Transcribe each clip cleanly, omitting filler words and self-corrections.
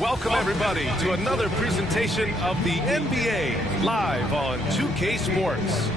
Welcome, everybody, to another presentation of the NBA live on 2K Sports.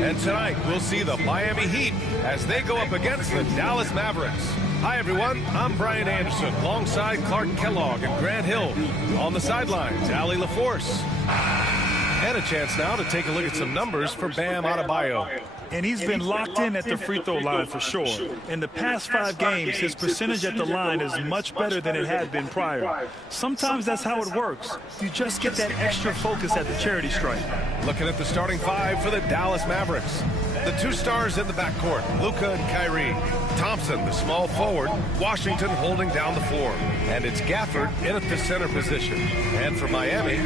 And tonight, we'll see the Miami Heat as they go up against the Dallas Mavericks. Hi, everyone. I'm Brian Anderson, alongside Clark Kellogg and Grant Hill. On the sidelines, Ali LaForce. And a chance now to take a look at some numbers for Bam Adebayo. And he's been locked in at the free throw line for sure. In the past 5 games, his percentage at the line is much better than it had been prior. Sometimes that's how it works. You just get that extra focus at the charity stripe. Looking at the starting 5 for the Dallas Mavericks. The 2 stars in the backcourt, Luka and Kyrie. Thompson, the small forward. Washington holding down the floor. And it's Gafford in at the center position. And for Miami,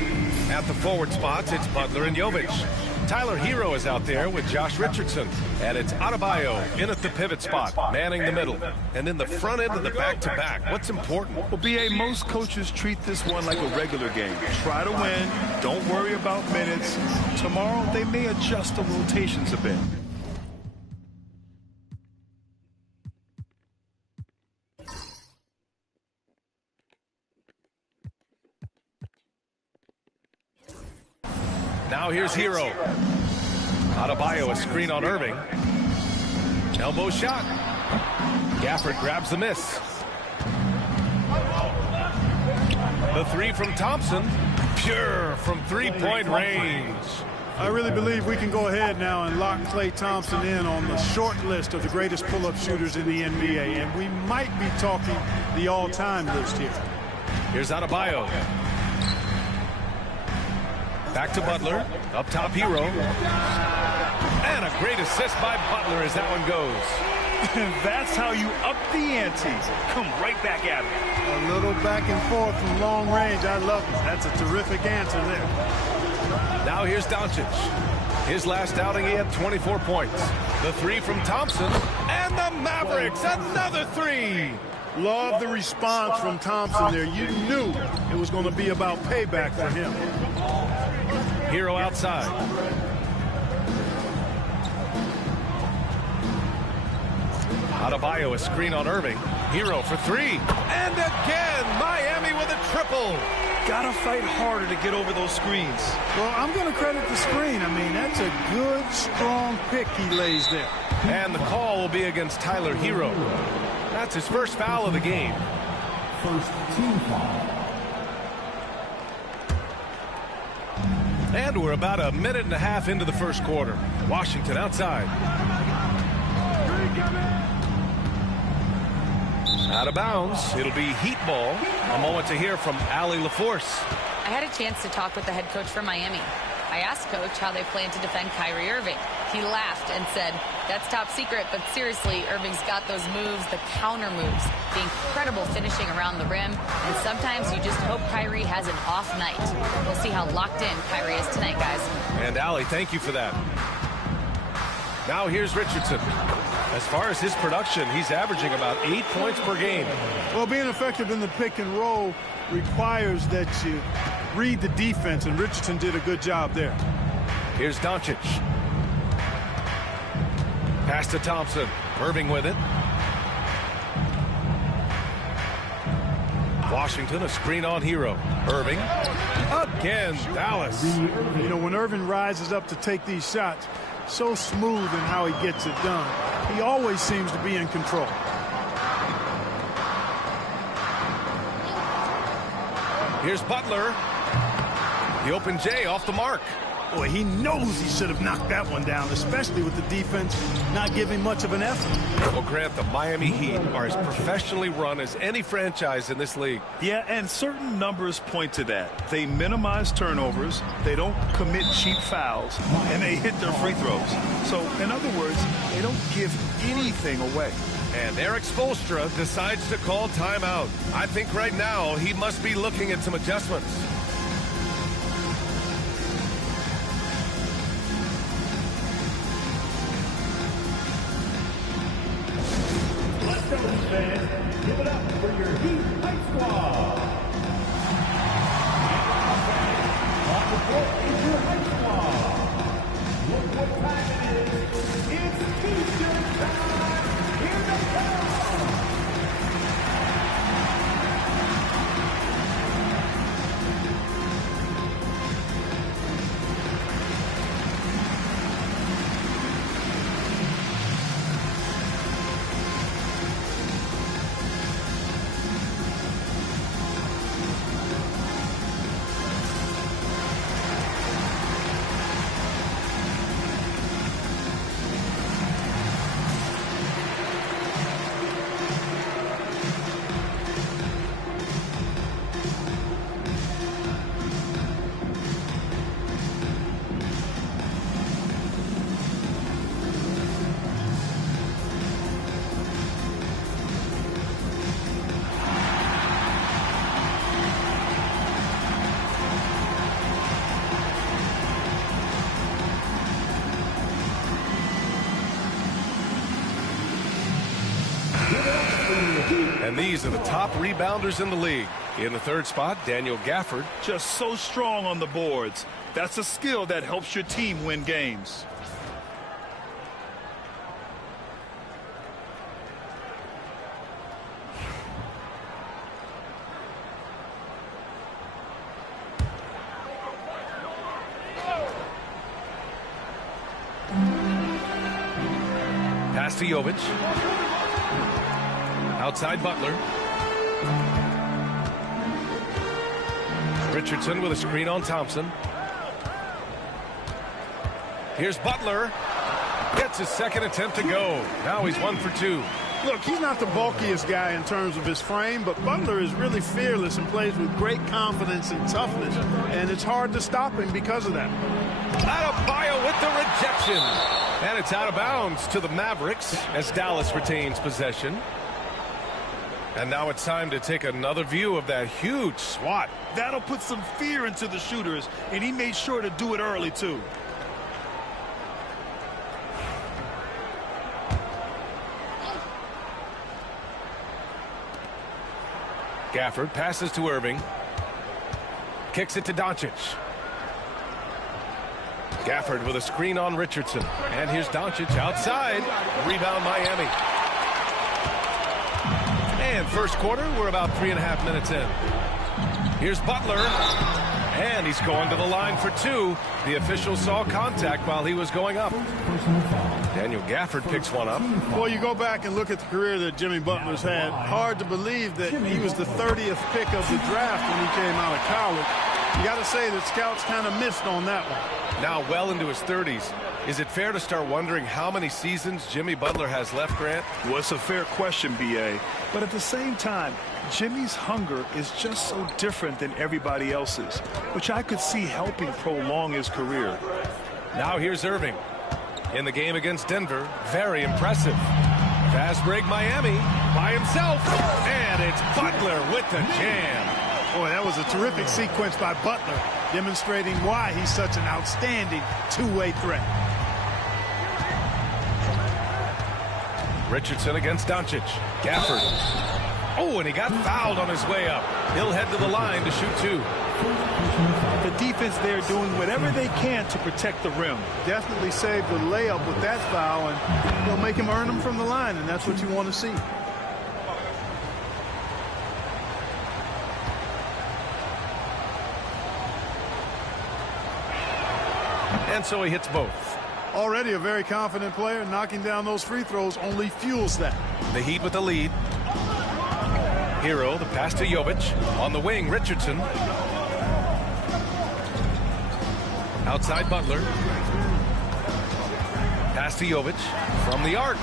at the forward spots, it's Butler and Jovic. Tyler Hero is out there with Josh Richardson. And it's Adebayo in at the pivot spot, manning the middle. And in the front end of the back-to-back, what's important? Well, B.A., most coaches treat this one like a regular game. Try to win. Don't worry about minutes. Tomorrow, they may adjust the rotations a bit. Now here's Hero. Adebayo, a screen on Irving. Elbow shot. Gafford grabs the miss. The 3 from Thompson. Pure from three-point range. I really believe we can go ahead now and lock Klay Thompson in on the short list of the greatest pull-up shooters in the NBA. And we might be talking the all-time list here. Here's Adebayo. Back to Butler. Up top, Hero. And a great assist by Butler as that one goes. That's how you up the ante. Come right back at it. A little back and forth from long range. I love it. That's a terrific answer there. Now here's Doncic. His last outing, he had 24 points. The 3 from Thompson. And the Mavericks, another 3. Love the response from Thompson there. You knew it was going to be about payback for him. Hero outside. Adebayo, a screen on Irving. Hero for 3. And again, Miami with a triple. Gotta fight harder to get over those screens. Well, I'm going to credit the screen. I mean, that's a good, strong pick he lays there. And the call will be against Tyler Hero. That's his first foul of the game. First team foul. And we're about a minute and a half into the first quarter. Washington outside. Out of bounds. It'll be Heat ball. A moment to hear from Ali LaForce. I had a chance to talk with the head coach for Miami. I asked Coach how they plan to defend Kyrie Irving. He laughed and said, "That's top secret, but seriously, Irving's got those moves, the counter moves, the incredible finishing around the rim, and sometimes you just hope Kyrie has an off night." We'll see how locked in Kyrie is tonight, guys. And Ali, thank you for that. Now here's Richardson. As far as his production, he's averaging about 8 points per game. Well, being effective in the pick and roll requires that you read the defense, and Richardson did a good job there. Here's Doncic. Pass to Thompson. Irving with it. Washington, a screen on Hero. Irving. Again, Dallas. You know, when Irving rises up to take these shots, so smooth in how he gets it done. He always seems to be in control. Here's Butler. The open J off the mark. Boy, he knows he should have knocked that one down, especially with the defense not giving much of an effort. Well, Grant, the Miami Heat are as professionally run as any franchise in this league. Yeah, and certain numbers point to that. They minimize turnovers, they don't commit cheap fouls, and they hit their free throws. So, in other words, they don't give anything away. And Eric Spoelstra decides to call timeout. I think right now he must be looking at some adjustments. Fans, give it up for your Heat High Squad. On the court is your High Squad. Look what time it is. It's T-shirt time. Here they come. And these are the top rebounders in the league. In the third spot, Daniel Gafford. Just so strong on the boards. That's a skill that helps your team win games. Pass to Jovic. Outside Butler. Richardson with a screen on Thompson. Here's Butler. Gets his second attempt to go. Now he's 1 for 2. Look, he's not the bulkiest guy in terms of his frame, but Butler is really fearless and plays with great confidence and toughness, and it's hard to stop him because of that. Adebayo with the rejection. And it's out of bounds to the Mavericks as Dallas retains possession. And now it's time to take another view of that huge swat. That'll put some fear into the shooters, and he made sure to do it early, too. Gafford passes to Irving. Kicks it to Doncic. Gafford with a screen on Richardson. And here's Doncic outside. Rebound Miami. And first quarter, we're about 3.5 minutes in. Here's Butler. And he's going to the line for 2. The official saw contact while he was going up. Daniel Gafford picks one up. Well, you go back and look at the career that Jimmy Butler's had. Hard to believe that he was the 30th pick of the draft when he came out of college. You got to say that scouts kind of missed on that one. Now well into his 30s. Is it fair to start wondering how many seasons Jimmy Butler has left, Grant? Well, it's a fair question, B.A. But at the same time, Jimmy's hunger is just so different than everybody else's, which I could see helping prolong his career. Now here's Irving. In the game against Denver, very impressive. Fast break Miami by himself. And it's Butler with the jam. Boy, that was a terrific sequence by Butler, demonstrating why he's such an outstanding two-way threat. Richardson against Doncic. Gafford. Oh, and he got fouled on his way up. He'll head to the line to shoot 2. The defense there doing whatever they can to protect the rim. Definitely saved the layup with that foul, and they'll make him earn them from the line, and that's what you want to see. And so he hits both. Already a very confident player. Knocking down those free throws only fuels that. The Heat with the lead. Hero, the pass to Jovic. On the wing, Richardson. Outside Butler. Pass to Jovic from the arc.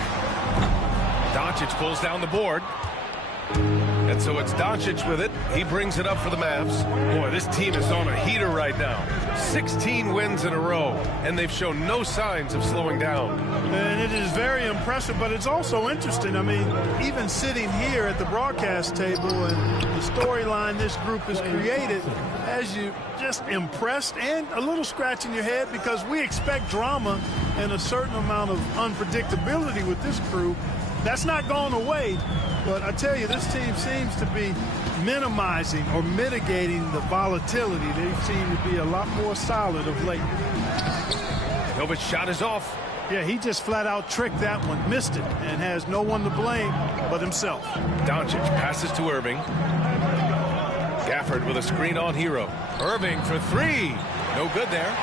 Doncic pulls down the board. And so it's Doncic with it. He brings it up for the Mavs. Boy, this team is on a heater right now. 16 wins in a row, and they've shown no signs of slowing down. And it is very impressive, but it's also interesting. I mean, even sitting here at the broadcast table and the storyline this group has created has you just impressed and a little scratch in your head, because we expect drama and a certain amount of unpredictability with this crew. That's not gone away, but I tell you, this team seems to be minimizing or mitigating the volatility. They seem to be a lot more solid of late. Jovic's shot is off. Yeah, he just flat out tricked that one, missed it, and has no one to blame but himself. Doncic passes to Irving. Gafford with a screen on Hero. Irving for 3. No good there.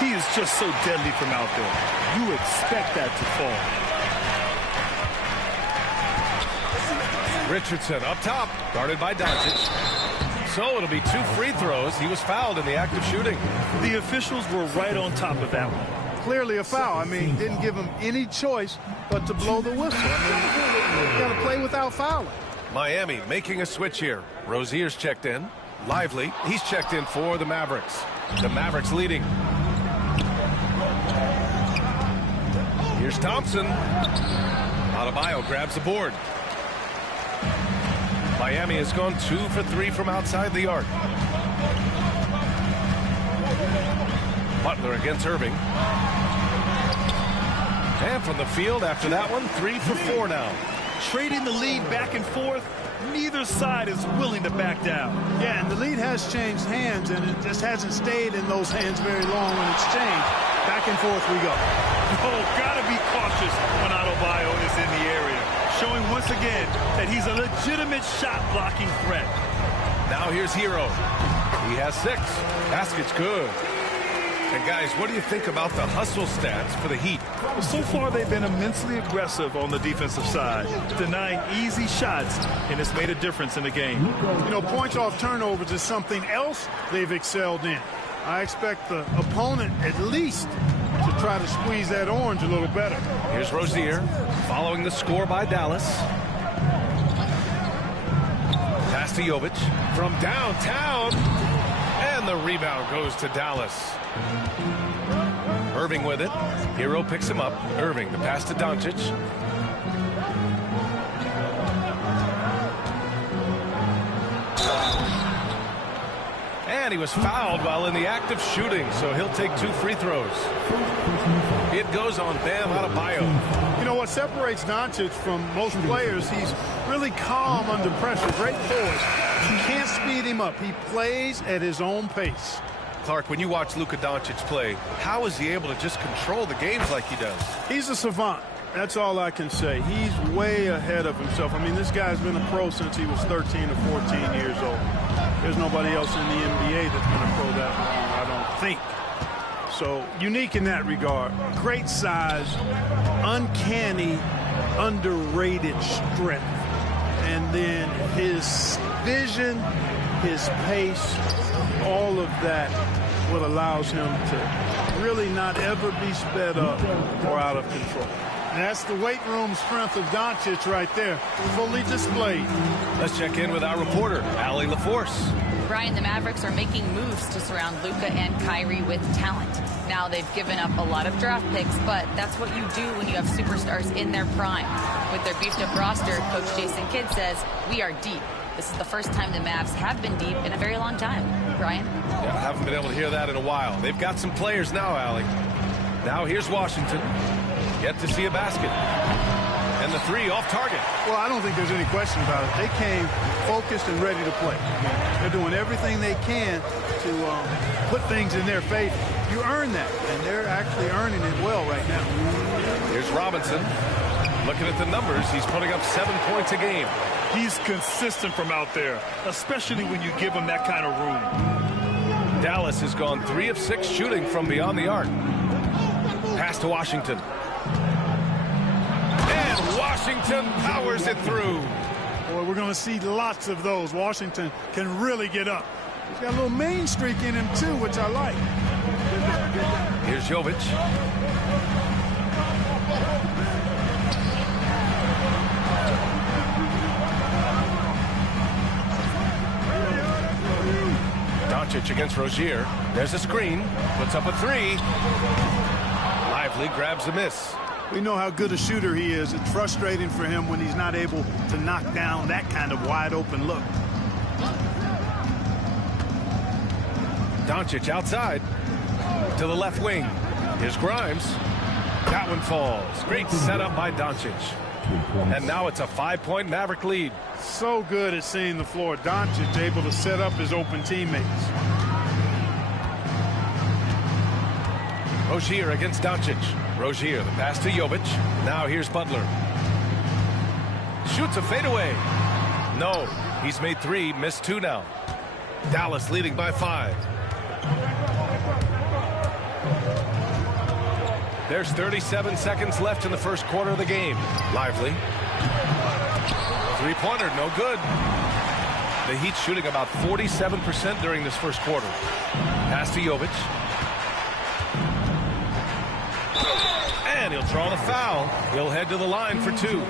He is just so deadly from out there. You expect that to fall. Richardson up top, guarded by Doncic. So it'll be 2 free throws. He was fouled in the act of shooting. The officials were right on top of that one. Clearly a foul. I mean, didn't give him any choice but to blow the whistle. I mean, you got to play without fouling. Miami making a switch here. Rozier's checked in. Lively, he's checked in for the Mavericks. The Mavericks leading. Here's Thompson. Adebayo grabs the board. Miami has gone 2 for 3 from outside the arc. Butler against Irving. And from the field after that one, 3 for 4 now. trading the lead back and forth. Neither side is willing to back down. Yeah, and the lead has changed hands, and it just hasn't stayed in those hands very long when it's changed. Back and forth we go. Oh, gotta be cautious when Adebayo is in the area, showing once again that he's a legitimate shot-blocking threat. Now here's Hero. He has 6. Basket's good. And guys, what do you think about the hustle stats for the Heat? So far, they've been immensely aggressive on the defensive side, denying easy shots, and it's made a difference in the game. You know, points off turnovers is something else they've excelled in. I expect the opponent at least to try to squeeze that orange a little better. Here's Rozier following the score by Dallas. Pass to Jovic from downtown. And the rebound goes to Dallas. Irving with it. Hero picks him up. Irving, the pass to Doncic. And he was fouled while in the act of shooting, so he'll take 2 free throws. It goes on Bam Adebayo. You know what separates Doncic from most players, he's really calm under pressure. Great force. You can't speed him up. He plays at his own pace. Clark, when you watch Luka Doncic play, how is he able to just control the games like he does? He's a savant. That's all I can say. He's way ahead of himself. I mean, this guy's been a pro since he was 13 or 14 years old. There's nobody else in the NBA that's been a pro that long, I don't think. So, unique in that regard. Great size, uncanny, underrated strength. And then his vision, his pace, all of that what allows him to really not ever be sped up or out of control. And that's the weight room strength of Doncic right there, fully displayed. Let's check in with our reporter, Allie LaForce. Brian, the Mavericks are making moves to surround Luka and Kyrie with talent. Now they've given up a lot of draft picks, but that's what you do when you have superstars in their prime. With their beefed-up roster, Coach Jason Kidd says, "We are deep." This is the first time the Mavs have been deep in a very long time. Brian? Yeah, I haven't been able to hear that in a while. They've got some players now, Allie. Now here's Washington. Yet to see a basket. And the 3 off target. Well, I don't think there's any question about it. They came focused and ready to play. They're doing everything they can to put things in their favor. You earn that, and they're actually earning it well right now. Here's Robinson. Looking at the numbers, he's putting up 7 points a game. He's consistent from out there, especially when you give him that kind of room. Dallas has gone 3 of 6 shooting from beyond the arc. Pass to Washington. And Washington powers it through. Boy, we're going to see lots of those. Washington can really get up. He's got a little main streak in him, too, which I like. Here's Jovic. Doncic against Rozier. There's a screen. Puts up a 3. Lively grabs a miss. We know how good a shooter he is. It's frustrating for him when he's not able to knock down that kind of wide open look. Doncic outside to the left wing. Here's Grimes. That one falls. Great setup by Doncic. And now it's a 5-point Maverick lead. So good at seeing the floor. Doncic able to set up his open teammates. Rozier against Doncic. Rozier, the pass to Jovic. Now here's Butler. Shoots a fadeaway. No, he's made 3, missed 2 now. Dallas leading by 5. There's 37 seconds left in the first quarter of the game. Lively. 3-pointer, no good. The Heat shooting about 47% during this first quarter. Pass to Jovic. And he'll draw the foul. He'll head to the line for 2.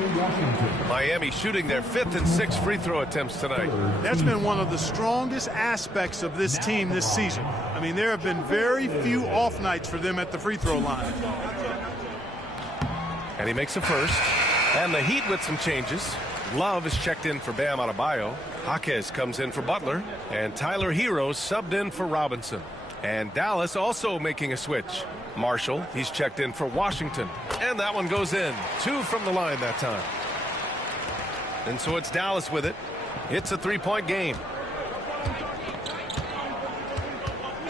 Miami shooting their 5th and 6th free throw attempts tonight. That's been one of the strongest aspects of this team this season. I mean, there have been very few off nights for them at the free throw line. And he makes a first. And the Heat with some changes. Love is checked in for Bam Adebayo. Jaquez comes in for Butler. And Tyler Hero subbed in for Robinson. And Dallas also making a switch. Marshall, he's checked in for Washington. And that one goes in. 2 from the line that time. And so it's Dallas with it. It's a three-point game.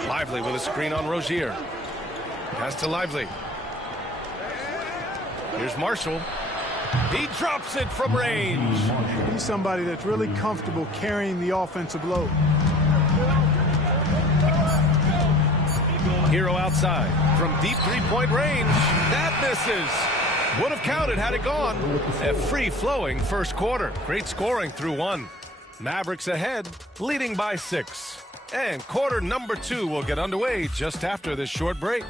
Lively with a screen on Rozier. Pass to Lively. Here's Marshall. He drops it from range. He's somebody that's really comfortable carrying the offensive load. Hero outside from deep three-point range. That misses. Would have counted had it gone. A free-flowing first quarter. Great scoring through one. Mavericks ahead, leading by 6. And quarter number 2 will get underway just after this short break.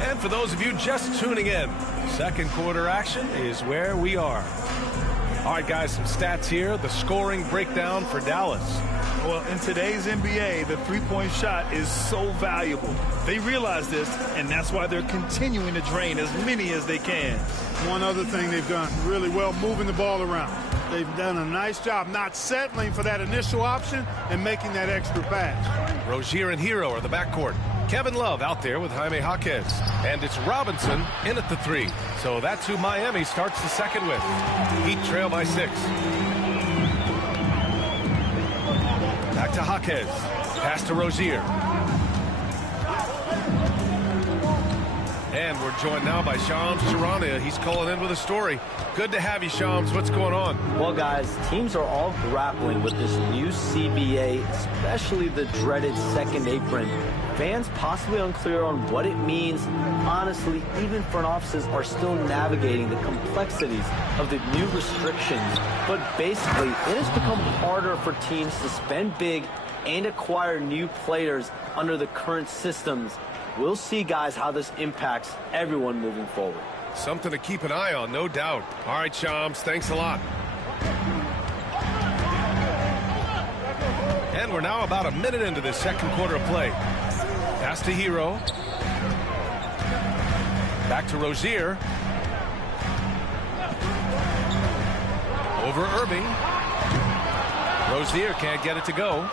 And for those of you just tuning in, second quarter action is where we are. All right, guys, some stats here. The scoring breakdown for Dallas. Well, in today's NBA, the three-point shot is so valuable. They realize this, and that's why they're continuing to drain as many as they can. One other thing they've done really well, moving the ball around. They've done a nice job not settling for that initial option and making that extra pass. Rozier and Hero are the backcourt. Kevin Love out there with Jaime Jaquez. And it's Robinson in at the 3. So that's who Miami starts the second with. Heat trail by 6. Back to Jaquez. Pass to Rozier. And we're joined now by Shams Charania. He's calling in with a story. Good to have you, Shams. What's going on? Well, guys, teams are all grappling with this new CBA, especially the dreaded second apron. Fans possibly unclear on what it means. Honestly, even front offices are still navigating the complexities of the new restrictions. But basically, it has become harder for teams to spend big and acquire new players under the current systems. We'll see, guys, how this impacts everyone moving forward. Something to keep an eye on, no doubt. All right, Shams, thanks a lot. And we're now about a minute into this second quarter of play. Pass to Hero. Back to Rozier. Over Irving. Rozier can't get it to go.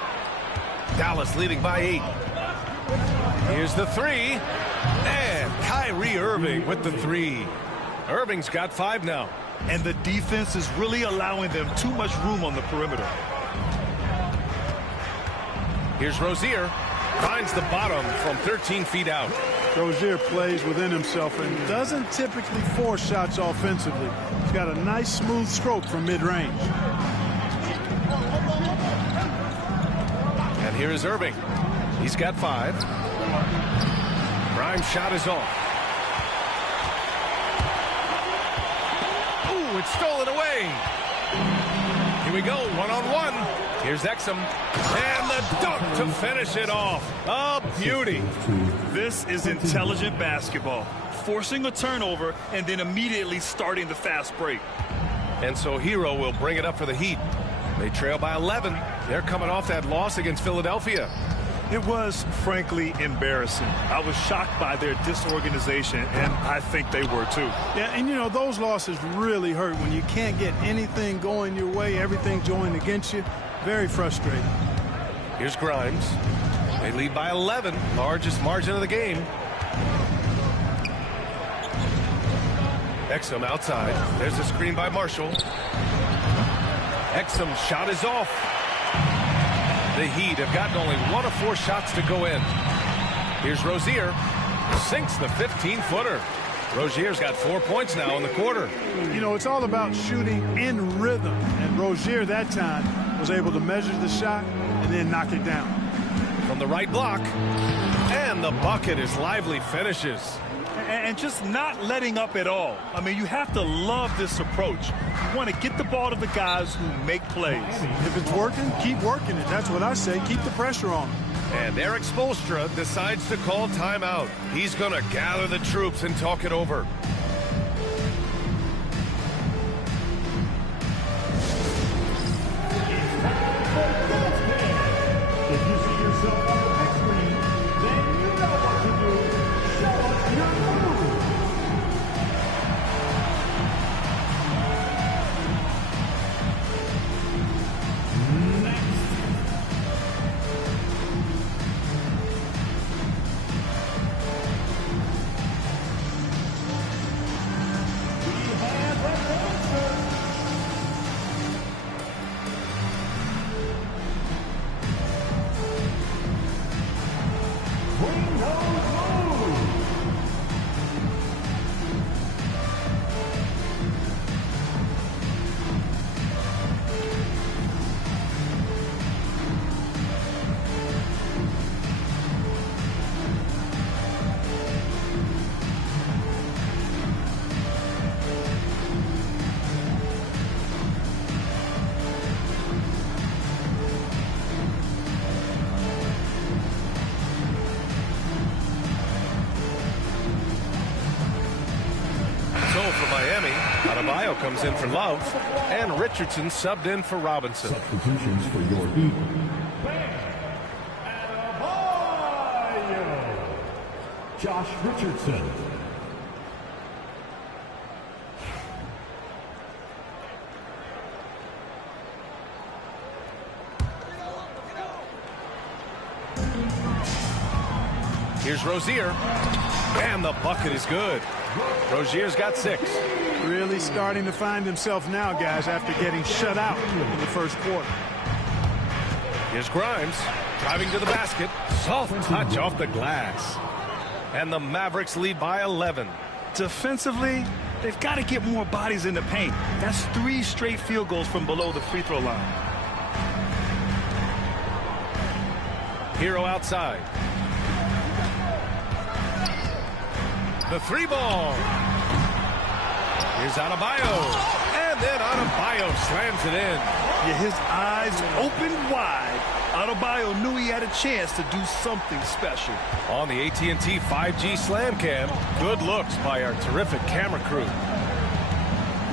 Dallas leading by 8. Here's the 3. And Kyrie Irving with the 3. Irving's got 5 now. And the defense is really allowing them too much room on the perimeter. Here's Rozier. Finds the bottom from 13 feet out. Rozier plays within himself and doesn't typically force shots offensively. He's got a nice smooth stroke from mid-range. And here is Irving. He's got 5. Grimes' shot is off. Ooh, it's stolen away. Here we go, one-on-one. Here's Exum. And the dunk to finish it off. A beauty. This is intelligent basketball. Forcing a turnover and then immediately starting the fast break. And so Hero will bring it up for the Heat. They trail by 11. They're coming off that loss against Philadelphia. It was, frankly, embarrassing. I was shocked by their disorganization, and I think they were too. Yeah, and you know, those losses really hurt when you can't get anything going your way, everything's going against you. Very frustrating. Here's Grimes. They lead by 11, largest margin of the game. Exum outside. There's a screen by Marshall. Exum's shot is off. The Heat have gotten only 1 of 4 shots to go in. Here's Rozier. Sinks the 15-footer. Rozier's got 4 points now in the quarter. You know, it's all about shooting in rhythm. And Rozier that time was able to measure the shot and then knock it down. From the right block. And the bucket is Lively finishes. And just not letting up at all. I mean, you have to love this approach. You want to get the ball to the guys who make plays. If it's working, keep working it. That's what I say. Keep the pressure on them. And Eric Spoelstra decides to call timeout. He's going to gather the troops and talk it over. If you see yourself on the big screen, then you know what to do. Show us your move. Adebayo comes in for Love, and Richardson subbed in for Robinson. Substitutions for your Heat. Josh Richardson. Here's Rozier, and the bucket is good. Rozier's got 6. Really starting to find himself now, guys, after getting shut out in the first quarter. Here's Grimes, driving to the basket. Soft touch off the glass. And the Mavericks lead by 11. Defensively, they've got to get more bodies in the paint. That's 3 straight field goals from below the free throw line. Hero outside. The 3-ball. Here's Adebayo. And then Adebayo slams it in. Yeah, his eyes open wide. Adebayo knew he had a chance to do something special. On the AT&T 5G Slam Cam, good looks by our terrific camera crew.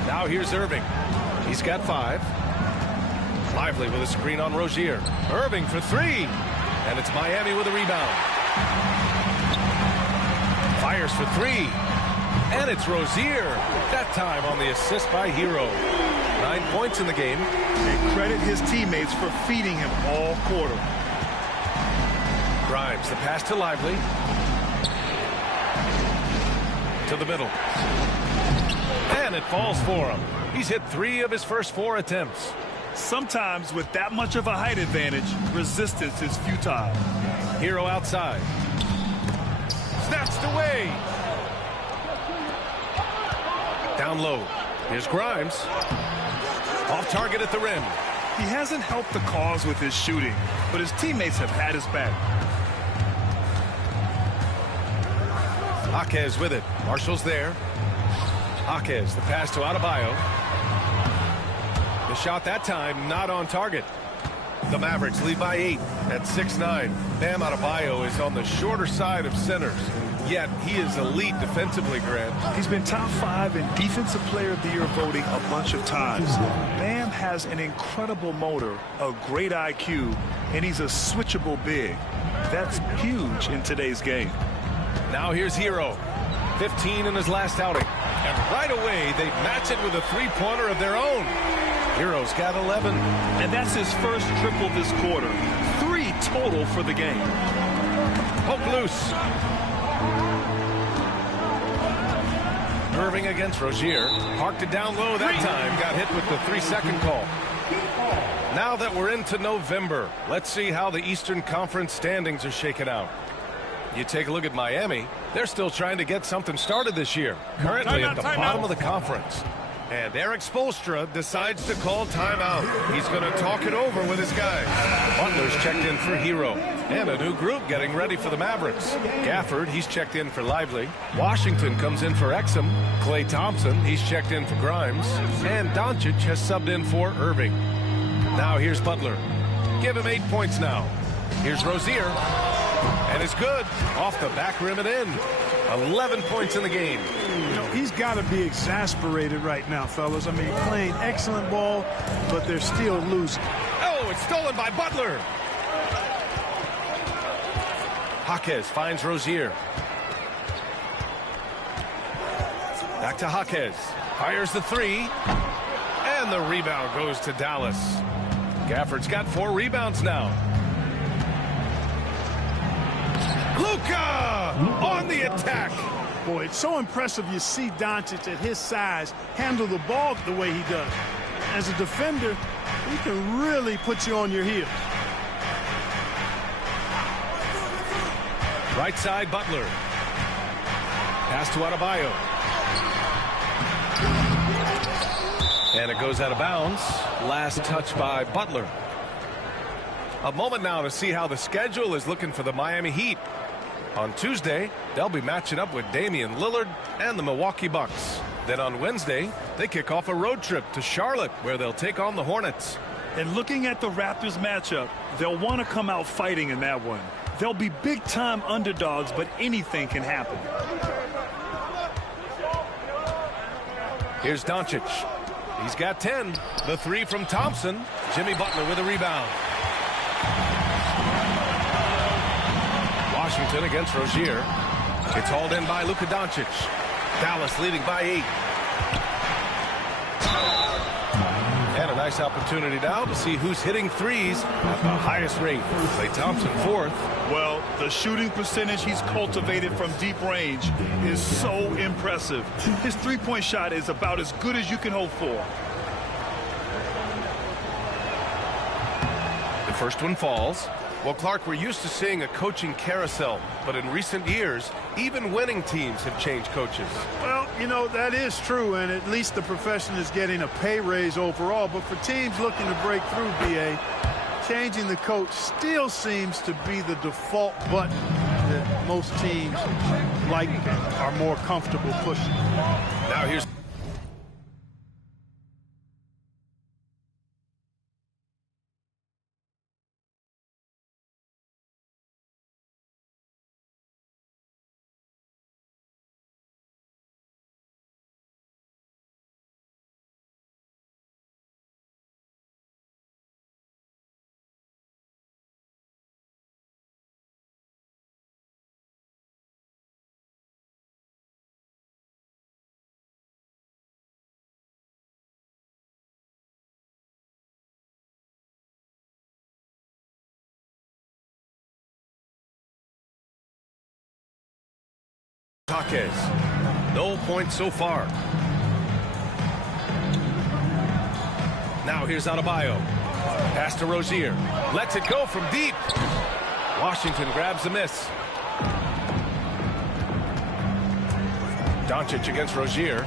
Now here's Irving. He's got 5. Lively with a screen on Rozier. Irving for 3. And it's Miami with a rebound. Fires for 3. And it's Rozier. That time on the assist by Hero. 9 points in the game. And credit his teammates for feeding him all quarter. Grimes, the pass to Lively. To the middle. And it falls for him. He's hit 3 of his first 4 attempts. Sometimes with that much of a height advantage, resistance is futile. Hero outside. Snatched away. Down low. Here's Grimes. Off target at the rim. He hasn't helped the cause with his shooting, but his teammates have had his back. Jaquez with it. Marshall's there. Jaquez, the pass to Adebayo. The shot that time not on target. The Mavericks lead by 8 at 6'9". Bam Adebayo is on the shorter side of centers. Yet he is elite defensively, Grant. He's been top 5 in Defensive Player of the Year voting a bunch of times. Bam has an incredible motor, a great IQ, and he's a switchable big. That's huge in today's game. Now here's Hero. 15 in his last outing. And right away, they match it with a 3-pointer of their own. Hero's got 11. And that's his first triple this quarter. 3 total for the game. Poke loose. Irving against Rozier. Parked it down low that time. Got hit with the 3-second call. Now that we're into November, let's see how the Eastern Conference standings are shaken out. You take a look at Miami. They're still trying to get something started this year. Currently at the bottom of the conference. And Eric Spoelstra decides to call timeout. He's going to talk it over with his guys. Butler's checked in for Hero. And a new group getting ready for the Mavericks. Gafford, he's checked in for Lively. Washington comes in for Exum. Klay Thompson, he's checked in for Grimes. And Doncic has subbed in for Irving. Now here's Butler. Give him 8 points now. Here's Rozier. And it's good. Off the back rim and in. 11 points in the game. You know, he's got to be exasperated right now, fellas. I mean, playing excellent ball, but they're still losing. Oh, it's stolen by Butler. Jaquez finds Rozier. Back to Jaquez. Fires the 3. And the rebound goes to Dallas. Gafford's got 4 rebounds now. Luka on the attack. Boy, it's so impressive you see Doncic at his size handle the ball the way he does. As a defender, he can really put you on your heels. Right side, Butler. Pass to Adebayo. And it goes out of bounds. Last touch by Butler. A moment now to see how the schedule is looking for the Miami Heat. On Tuesday, they'll be matching up with Damian Lillard and the Milwaukee Bucks. Then on Wednesday, they kick off a road trip to Charlotte, where they'll take on the Hornets. And looking at the Raptors matchup, they'll want to come out fighting in that one. They'll be big-time underdogs, but anything can happen. Here's Doncic. He's got 10. The three from Thompson. Jimmy Butler with a rebound. Washington against Rozier. It's hauled in by Luka Doncic. Dallas leading by 8. And a nice opportunity now to see who's hitting threes at the highest rate. Klay Thompson fourth. Well, the shooting percentage he's cultivated from deep range is so impressive. His three-point shot is about as good as you can hope for. The first one falls. Well, Clark, we're used to seeing a coaching carousel, but in recent years, even winning teams have changed coaches. Well, you know, that is true, and at least the profession is getting a pay raise overall. But for teams looking to break through, BA, changing the coach still seems to be the default button that most teams like are more comfortable pushing. Now here's Jaquez. No points so far. Now here's Adebayo. Pass to Rozier. Lets it go from deep. Washington grabs the miss. Doncic against Rozier.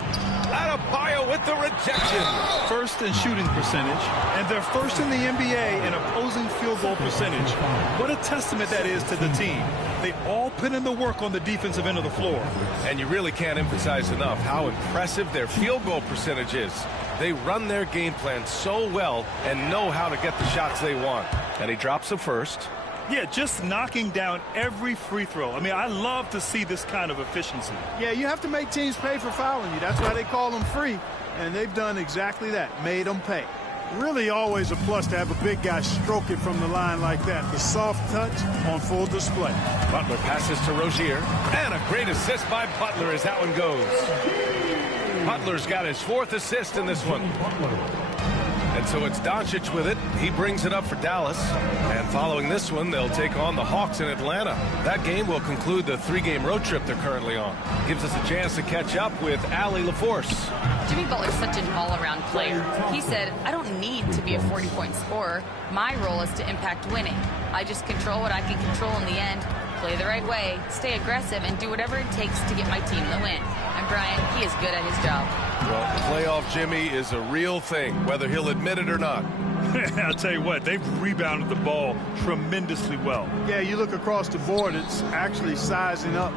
Adebayo with the rejection. First in shooting percentage, and they're first in the NBA in opposing field goal percentage. What a testament that is to the team. They all put in the work on the defensive end of the floor. And you really can't emphasize enough how impressive their field goal percentage is. They run their game plan so well and know how to get the shots they want. And he drops the first. Yeah, just knocking down every free throw. I mean, I love to see this kind of efficiency. Yeah, you have to make teams pay for fouling you. That's why they call them free. And they've done exactly that, made them pay. Really always a plus to have a big guy stroke it from the line like that. The soft touch on full display. Butler passes to Rozier. And a great assist by Butler as that one goes. Butler's got his 4th assist in this one. And so it's Doncic with it. He brings it up for Dallas. And following this one, they'll take on the Hawks in Atlanta. That game will conclude the 3-game road trip they're currently on. Gives us a chance to catch up with Allie LaForce. Jimmy Butler's such an all-around player. He said, I don't need to be a 40-point scorer. My role is to impact winning. I just control what I can control in the end, play the right way, stay aggressive, and do whatever it takes to get my team the win. And Brian, he is good at his job. Well, playoff Jimmy is a real thing, whether he'll admit it or not. I'll tell you what, they've rebounded the ball tremendously well. Yeah, you look across the board, it's actually sizing up,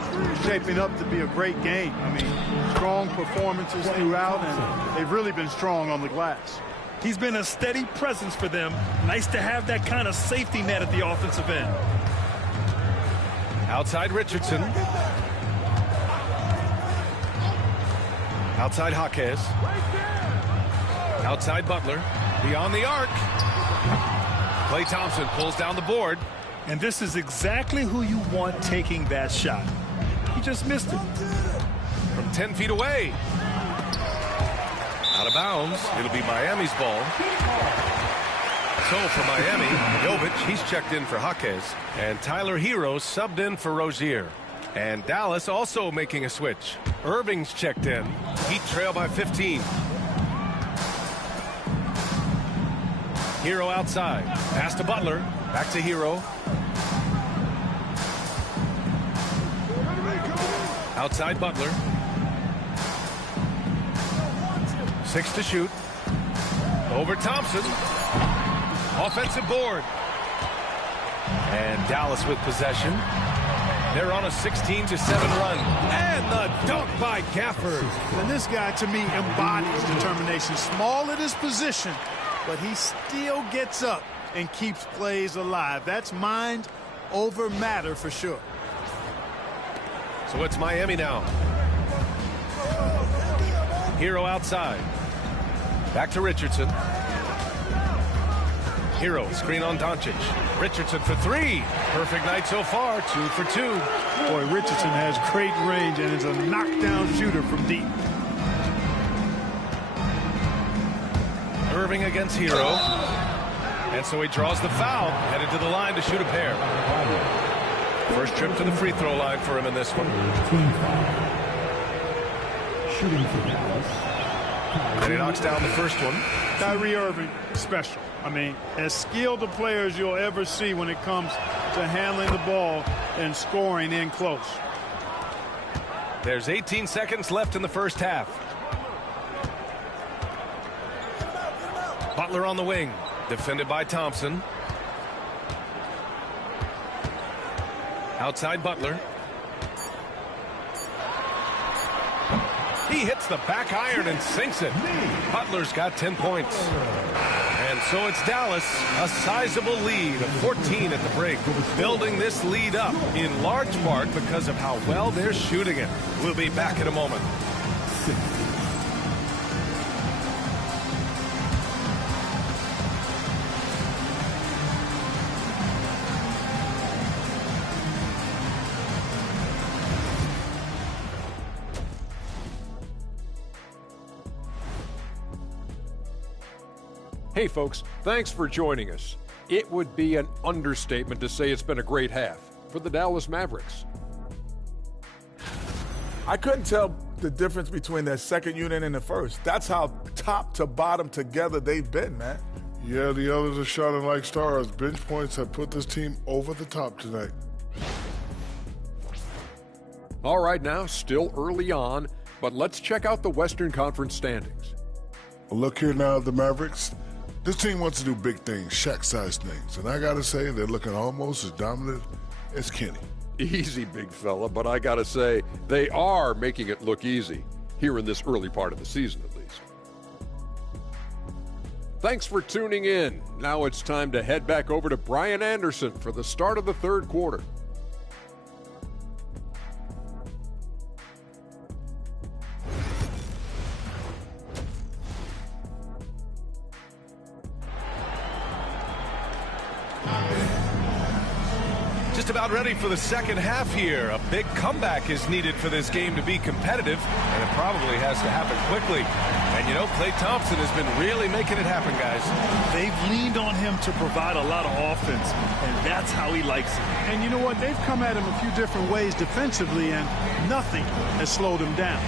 shaping up to be a great game. I mean, strong performances throughout, and they've really been strong on the glass. He's been a steady presence for them. Nice to have that kind of safety net at the offensive end. Outside Richardson. Outside Jaquez. Outside Butler. Beyond the arc. Klay Thompson pulls down the board. And this is exactly who you want taking that shot. He just missed it. From 10 feet away. Out of bounds. It'll be Miami's ball. So for Miami, Jovic, he's checked in for Jaquez. And Tyler Hero subbed in for Rozier. And Dallas also making a switch. Irving's checked in. Heat trail by 15. Hero outside. Pass to Butler. Back to Hero. Outside Butler. 6 to shoot. Over Thompson. Offensive board. And Dallas with possession. They're on a 16-7 run. And the dunk by Gafford. And this guy, to me, embodies determination. Small at his position, but he still gets up and keeps plays alive. That's mind over matter for sure. So it's Miami now. Hero outside. Back to Richardson. Hero, screen on Doncic. Richardson for three. Perfect night so far, 2 for 2. Boy, Richardson has great range and is a knockdown shooter from deep. Irving against Hero. And so he draws the foul, headed to the line to shoot a pair. First trip to the free throw line for him in this one. Team foul. Shooting for Dallas. And he knocks down the first one. Kyrie Irving, special. I mean, as skilled a player as you'll ever see when it comes to handling the ball and scoring in close. There's 18 seconds left in the first half. Butler on the wing, defended by Thompson. Outside Butler. He hits the back iron and sinks it. Butler's got 10 points. And so it's Dallas, a sizable lead of 14 at the break, building this lead up in large part because of how well they're shooting it. We'll be back in a moment. Hey folks, thanks for joining us. It would be an understatement to say it's been a great half for the Dallas Mavericks. I couldn't tell the difference between their second unit and the first. That's how top to bottom together they've been, man. Yeah, the others are shining like stars. Bench points have put this team over the top tonight. All right, now, still early on, but let's check out the Western Conference standings. Well, look here now at the Mavericks. This team wants to do big things, Shaq-sized things, and I gotta say they're looking almost as dominant as Kenny. Easy, big fella, but I gotta say, they are making it look easy, here in this early part of the season at least. Thanks for tuning in. Now it's time to head back over to Brian Anderson for the start of the third quarter. Just about ready for the second half here. A big comeback is needed for this game to be competitive, and it probably has to happen quickly. And you know, Klay Thompson has been really making it happen, guys. They've leaned on him to provide a lot of offense, and that's how he likes it. And you know what? They've come at him a few different ways defensively, and nothing has slowed him down.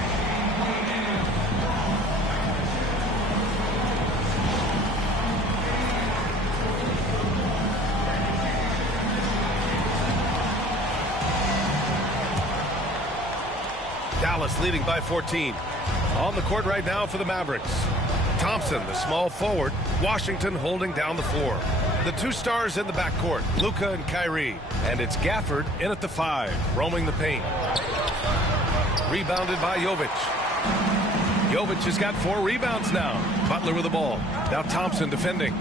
Dallas leading by 14. On the court right now for the Mavericks. Thompson, the small forward. Washington holding down the floor. The two stars in the backcourt, Luka and Kyrie. And it's Gafford in at the 5, roaming the paint. Rebounded by Jovic. Jovic has got 4 rebounds now. Butler with the ball. Now Thompson defending.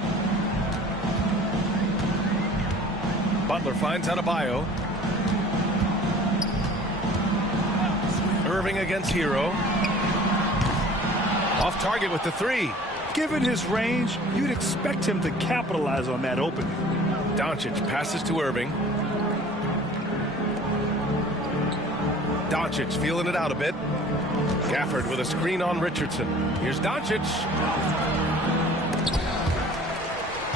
Butler finds Adebayo. Irving against Hero. Off target with the 3. Given his range, you'd expect him to capitalize on that opening. Doncic passes to Irving. Doncic feeling it out a bit. Gafford with a screen on Richardson. Here's Doncic.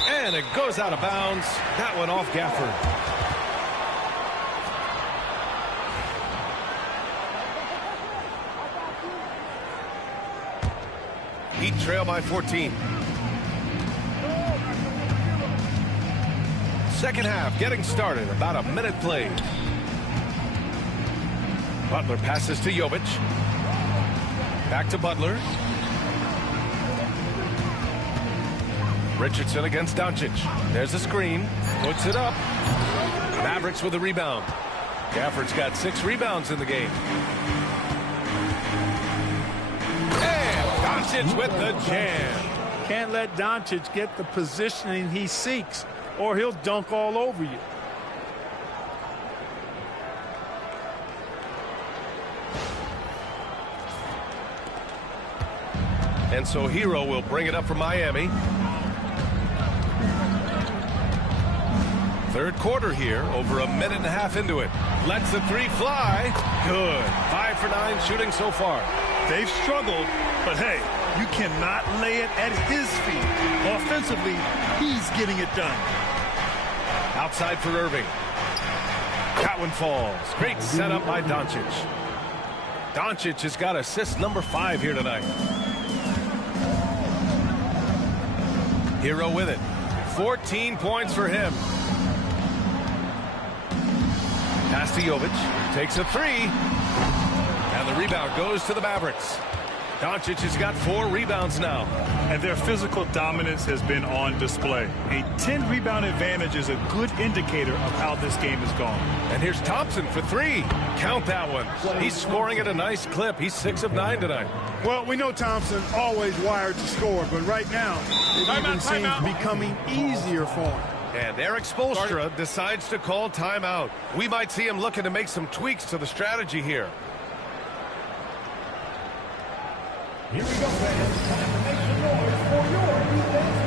And it goes out of bounds. That one off Gafford. Heat trail by 14. Second half getting started. About a minute played. Butler passes to Jovic. Back to Butler. Richardson against Doncic. There's a screen. Puts it up. Mavericks with a rebound. Gafford's got 6 rebounds in the game. Doncic with the jam. Can't let Doncic get the positioning he seeks, or he'll dunk all over you. And so Hero will bring it up for Miami. Third quarter here, over a minute and a half into it. Lets the three fly. Good. 5 for 9 shooting so far. They've struggled, but hey, you cannot lay it at his feet. Offensively, he's getting it done. Outside for Irving. That one falls. Great setup by Doncic. Doncic has got assist number 5 here tonight. Hero with it. 14 points for him. Pass to Jovic. Takes a 3. And the rebound goes to the Mavericks. Doncic has got 4 rebounds now. And their physical dominance has been on display. A 10-rebound advantage is a good indicator of how this game has gone. And here's Thompson for 3. Count that one. He's scoring at a nice clip. He's 6 of 9 tonight. Well, we know Thompson always wired to score, but right now it even seems becoming easier for him. And Eric Spoelstra decides to call timeout. We might see him looking to make some tweaks to the strategy here. Here we go, fans. Time to make some noise for your defense.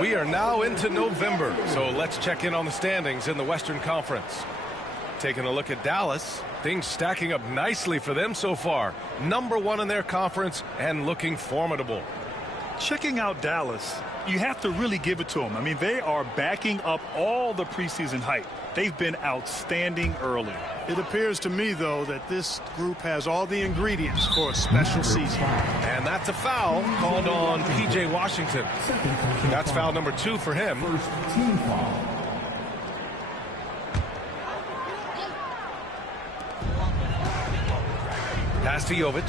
We are now into November, so let's check in on the standings in the Western Conference. Taking a look at Dallas, things stacking up nicely for them so far. Number 1 in their conference and looking formidable. Checking out Dallas, you have to really give it to them. I mean, they are backing up all the preseason hype. They've been outstanding early. It appears to me, though, that this group has all the ingredients for a special season. And that's a foul called on P.J. Washington. That's foul number 2 for him. First team foul. Pass to Jovic.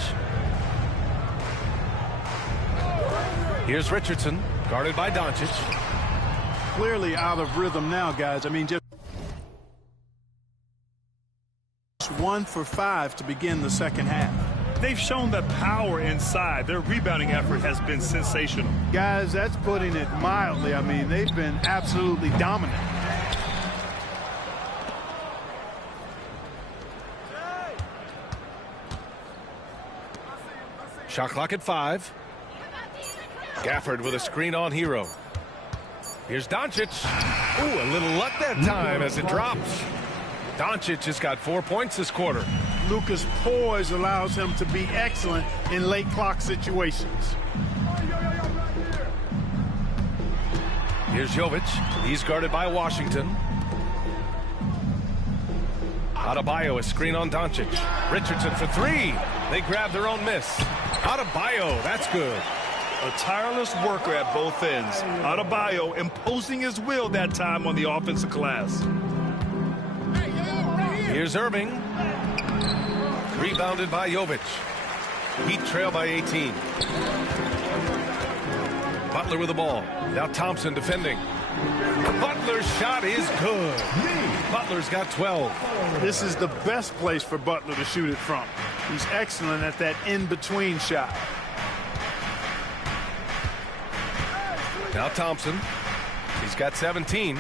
Here's Richardson, guarded by Doncic. Clearly out of rhythm now, guys. I mean, just 1 for 5 to begin the second half. They've shown the power inside. Their rebounding effort has been sensational. Guys, that's putting it mildly. I mean, they've been absolutely dominant. Shot clock at 5. Gafford with a screen on Hero. Here's Doncic. Ooh, a little luck that time as it drops. Doncic has got 4 points this quarter. Luka's poise allows him to be excellent in late clock situations. Here's Jovic. He's guarded by Washington. Adebayo, a screen on Doncic. Richardson for 3. They grab their own miss. Adebayo, that's good. A tireless worker at both ends. Adebayo imposing his will that time on the offensive glass. Here's Irving. Rebounded by Jovic. Heat trail by 18. Butler with the ball. Now Thompson defending. Butler's shot is good. Butler's got 12. This is the best place for Butler to shoot it from. He's excellent at that in-between shot. Now Thompson. He's got 17.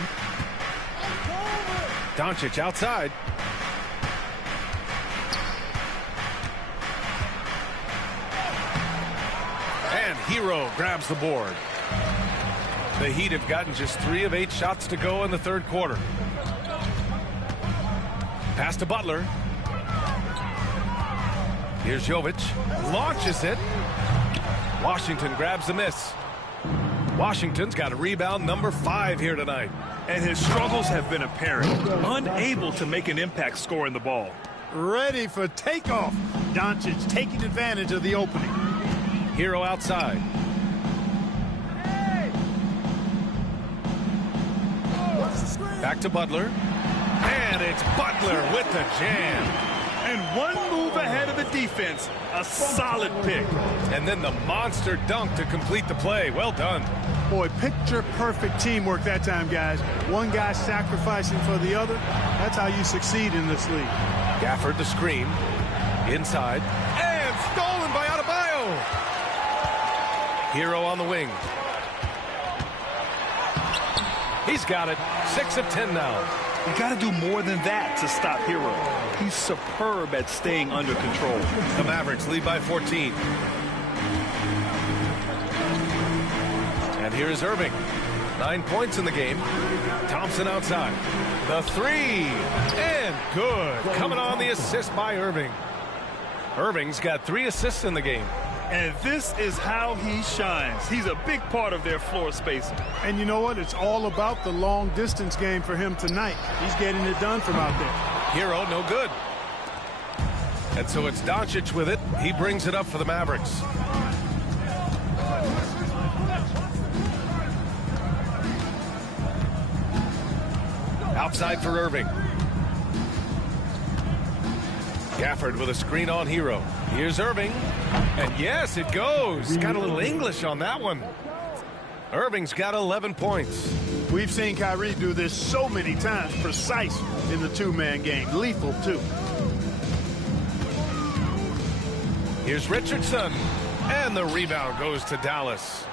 Doncic outside. And Hero grabs the board. The Heat have gotten just 3 of 8 shots to go in the third quarter. Pass to Butler. Here's Jovic. Launches it. Washington grabs the miss. Washington's got a rebound number 5 here tonight. And his struggles have been apparent. Unable to make an impact scoring the ball. Ready for takeoff. Doncic taking advantage of the opening. Hero outside. Back to Butler. And it's Butler with the jam. And one move ahead of the defense. A solid pick. And then the monster dunk to complete the play. Well done. Boy, picture-perfect teamwork that time, guys. One guy sacrificing for the other. That's how you succeed in this league. Gafford the screen. Inside. And stolen by Adebayo. Hero on the wing. He's got it. 6 of 10 now. You got to do more than that to stop Hero. He's superb at staying under control. The Mavericks lead by 14. And here is Irving. 9 points in the game. Thompson outside. The 3. And good. Coming on the assist by Irving. Irving's got 3 assists in the game. And this is how he shines. He's a big part of their floor spacing. And you know what? It's all about the long distance game for him tonight. He's getting it done from out there. Hero, no good. And so it's Doncic with it. He brings it up for the Mavericks. Outside for Irving. Gafford with a screen on Hero. Here's Irving. And yes, it goes. Got a little English on that one. Irving's got 11 points. We've seen Kyrie do this so many times. Precise in the two-man game. Lethal, too. Here's Richardson. And the rebound goes to Dallas.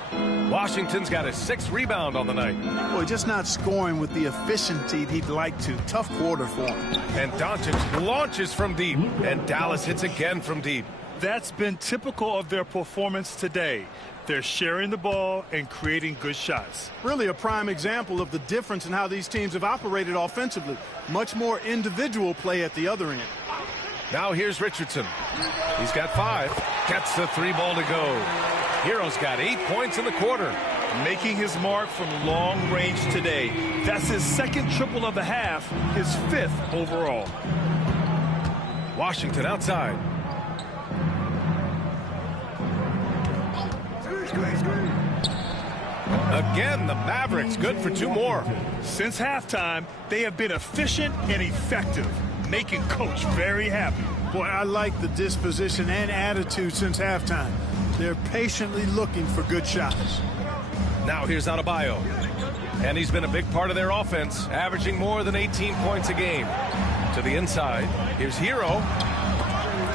Washington's got his 6th rebound on the night. Boy, just not scoring with the efficiency he'd like to. Tough quarter for him. And Doncic launches from deep. And Dallas hits again from deep. That's been typical of their performance today. They're sharing the ball and creating good shots. Really a prime example of the difference in how these teams have operated offensively. Much more individual play at the other end. Now here's Richardson. He's got 5. Gets the 3 ball to go. Hero's got 8 points in the quarter. Making his mark from long range today. That's his 2nd triple of the half, his 5th overall. Washington outside. Again, the Mavericks good for 2 more. Since halftime, they have been efficient and effective, making Coach very happy. Boy, I like the disposition and attitude since halftime. They're patiently looking for good shots. Now here's Adebayo. And he's been a big part of their offense, averaging more than 18 points a game. To the inside, here's Hero.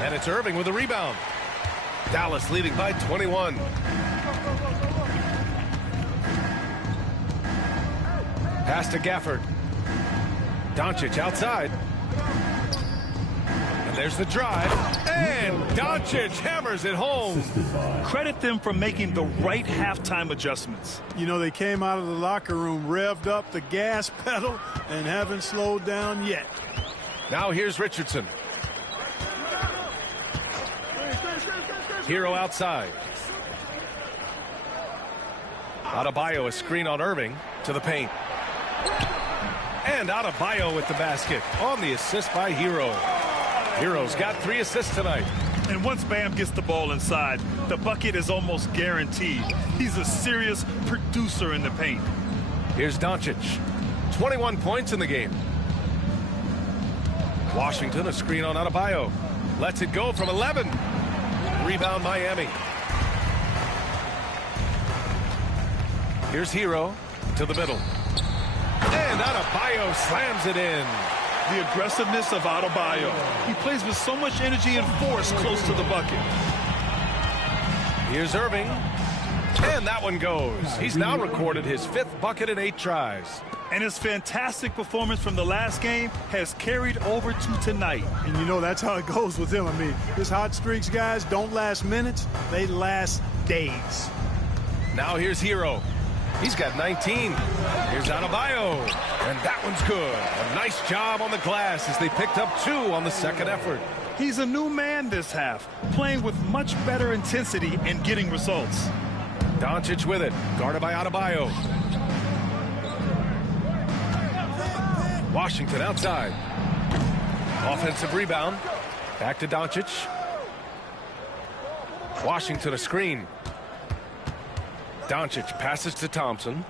And it's Irving with a rebound. Dallas leading by 21. Pass to Gafford. Doncic outside. And there's the drive. And Doncic hammers it home. Credit them for making the right halftime adjustments. You know, they came out of the locker room, revved up the gas pedal, and haven't slowed down yet. Now here's Richardson. Hero outside. Adebayo, a screen on Irving to the paint. And Adebayo with the basket on the assist by Hero. Hero's got 3 assists tonight. And once Bam gets the ball inside, the bucket is almost guaranteed. He's a serious producer in the paint. Here's Doncic. 21 points in the game. Washington, a screen on Adebayo. Lets it go from 11. Rebound Miami. Here's Hero to the middle. And Adebayo slams it in. The aggressiveness of Adebayo. He plays with so much energy and force close to the bucket. Here's Irving. And that one goes. He's now recorded his 5th bucket in 8 tries. And his fantastic performance from the last game has carried over to tonight. And you know that's how it goes with him. I mean, his hot streaks, guys, don't last minutes. They last days. Now here's Hero. He's got 19. Here's Adebayo. And that one's good. A nice job on the glass as they picked up 2 on the second effort. He's a new man this half, playing with much better intensity and getting results. Doncic with it, guarded by Adebayo. Washington outside. Offensive rebound. Back to Doncic. Washington a screen. Doncic passes to Thompson.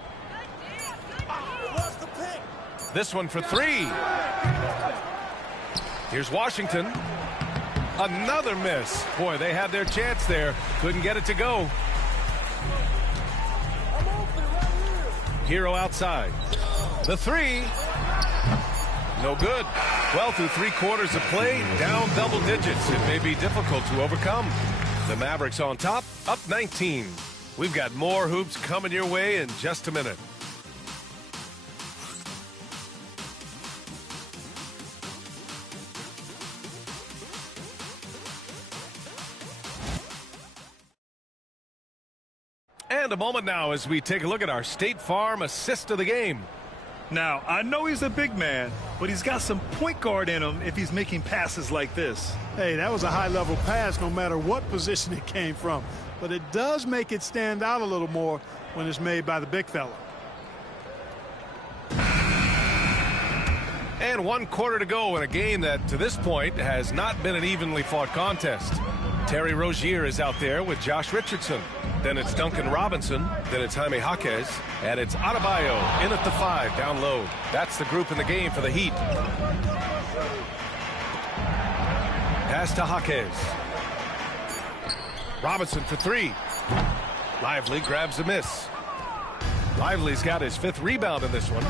This one for 3. Here's Washington. Another miss. Boy, they had their chance there. Couldn't get it to go. Hero outside. The 3. No good. Well, through 3 quarters of play, down double digits. It may be difficult to overcome. The Mavericks on top, up 19. We've got more hoops coming your way in just a minute. And a moment now as we take a look at our State Farm assist of the game. Now, I know he's a big man, but he's got some point guard in him if he's making passes like this. Hey, that was a high-level pass no matter what position it came from. But it does make it stand out a little more when it's made by the big fella. And 1 quarter to go in a game that, to this point, has not been an evenly fought contest. Terry Rozier is out there with Josh Richardson. Then it's Duncan Robinson. Then it's Jaime Jaquez. And it's Adebayo in at the 5 down low. That's the group in the game for the Heat. Pass to Jaquez. Robinson for 3. Lively grabs a miss. Lively's got his 5th rebound in this one.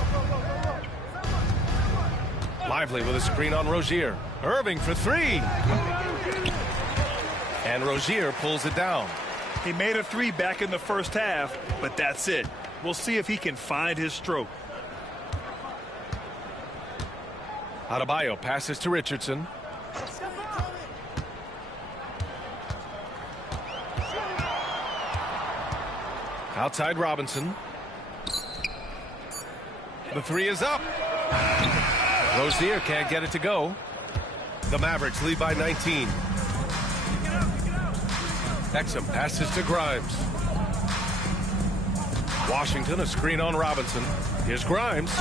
Lively with a screen on Rozier. Irving for 3. And Rozier pulls it down. He made a 3 back in the first half, but that's it. We'll see if he can find his stroke. Adebayo passes to Richardson. Outside Robinson. The 3 is up. Rozier can't get it to go. The Mavericks lead by 19. Exum passes to Grimes. Washington a screen on Robinson. Here's Grimes.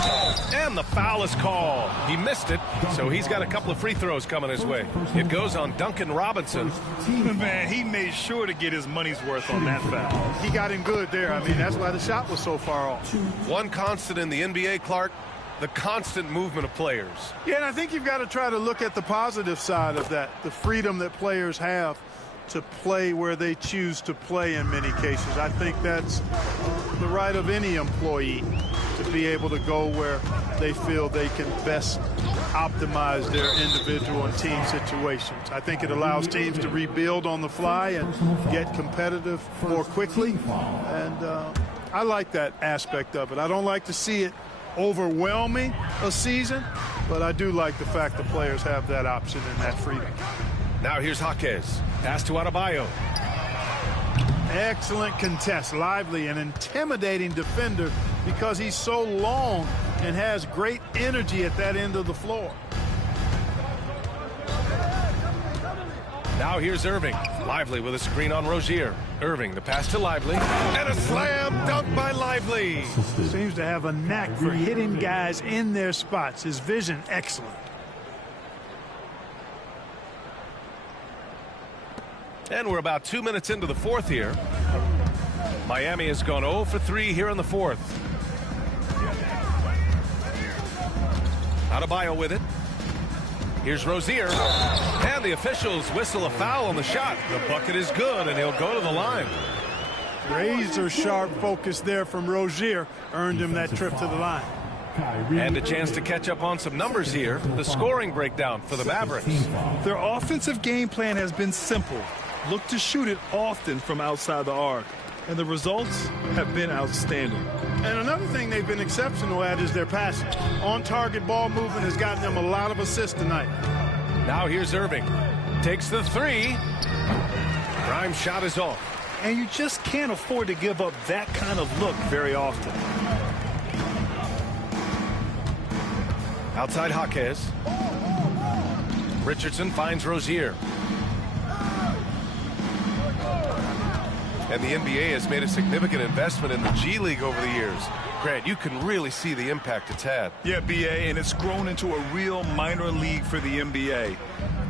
And the foul is called. He missed it, so he's got a couple of free throws coming his way. It goes on Duncan Robinson. Man, he made sure to get his money's worth on that foul. He got him good there. I mean, that's why the shot was so far off. One constant in the NBA, Clark, the constant movement of players. Yeah, and I think you've got to try to look at the positive side of that, the freedom that players have to play where they choose to play in many cases. I think that's the right of any employee to be able to go where they feel they can best optimize their individual and team situations. I think it allows teams to rebuild on the fly and get competitive more quickly. And I like that aspect of it. I don't like to see it overwhelming a season, but I do like the fact that players have that option and that freedom. Now here's Jaquez. Pass to Adebayo. Excellent contest. Lively, an intimidating defender because he's so long and has great energy at that end of the floor. Now here's Irving. Lively with a screen on Rozier. Irving, the pass to Lively. And a slam dunk by Lively. Seems to have a knack for hitting guys in their spots. His vision, excellent. And we're about 2 minutes into the 4th here. Miami has gone 0 for 3 here in the 4th. Adebayo with it. Here's Rozier. And the officials whistle a foul on the shot. The bucket is good, and he'll go to the line. Razor sharp focus there from Rozier earned him that trip to the line. And a chance to catch up on some numbers here. The scoring breakdown for the Mavericks. Their offensive game plan has been simple. Look to shoot it often from outside the arc. And the results have been outstanding. And another thing they've been exceptional at is their passing. On-target ball movement has gotten them a lot of assists tonight. Now here's Irving. Takes the 3. Grimes' shot is off. And you just can't afford to give up that kind of look very often. Outside Jaquez. Richardson finds Rozier. And the NBA has made a significant investment in the G League over the years. Grant, you can really see the impact it's had. Yeah, BA, and it's grown into a real minor league for the NBA.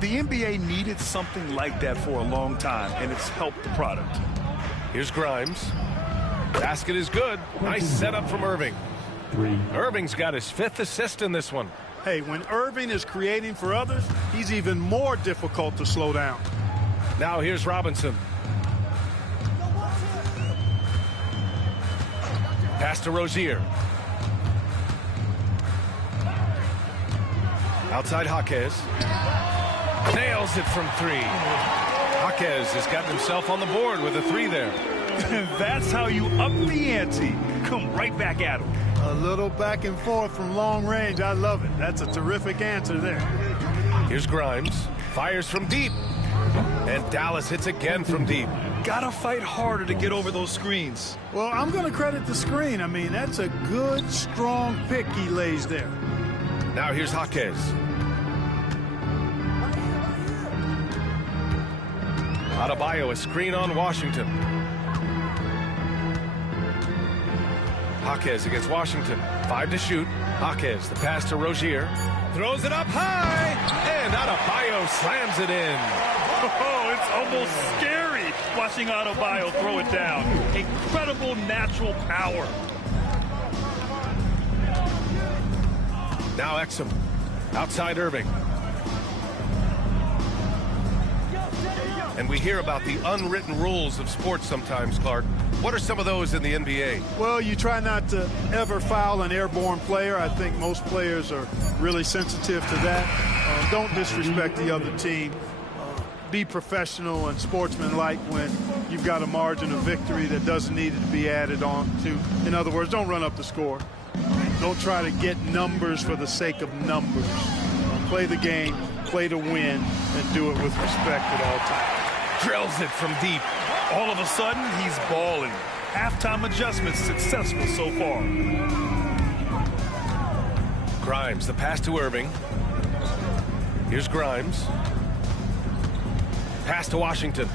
The NBA needed something like that for a long time, and it's helped the product. Here's Grimes. Basket is good. Nice setup from Irving. Irving's got his 5th assist in this one. Hey, when Irving is creating for others, he's even more difficult to slow down. Now here's Robinson. Pass to Rozier. Outside Jaquez. Nails it from 3. Jaquez has gotten himself on the board with a 3 there. That's how you up the ante. Come right back at him. A little back and forth from long range. I love it. That's a terrific answer there. Here's Grimes. Fires from deep. And Dallas hits again from deep. Gotta fight harder to get over those screens. Well, I'm going to credit the screen. I mean, that's a good, strong pick he lays there. Now here's Jaquez. Adebayo, a screen on Washington. Jaquez against Washington. 5 to shoot. Jaquez, the pass to Rozier. Throws it up high. And Adebayo slams it in. Oh, it's almost scary watching Adebayo throw it down. Incredible natural power. Now Exum. Outside Irving. And we hear about the unwritten rules of sports sometimes, Clark. What are some of those in the NBA? Well, you try not to ever foul an airborne player. I think most players are really sensitive to that. Don't disrespect the other team. Be professional and sportsmanlike when you've got a margin of victory that doesn't need to be added on to. In other words, don't run up the score. Don't try to get numbers for the sake of numbers. Play the game, play to win, and do it with respect at all times. Drills it from deep. All of a sudden, he's balling. Halftime adjustments successful so far. Grimes, the pass to Irving. Here's Grimes. Pass to Washington.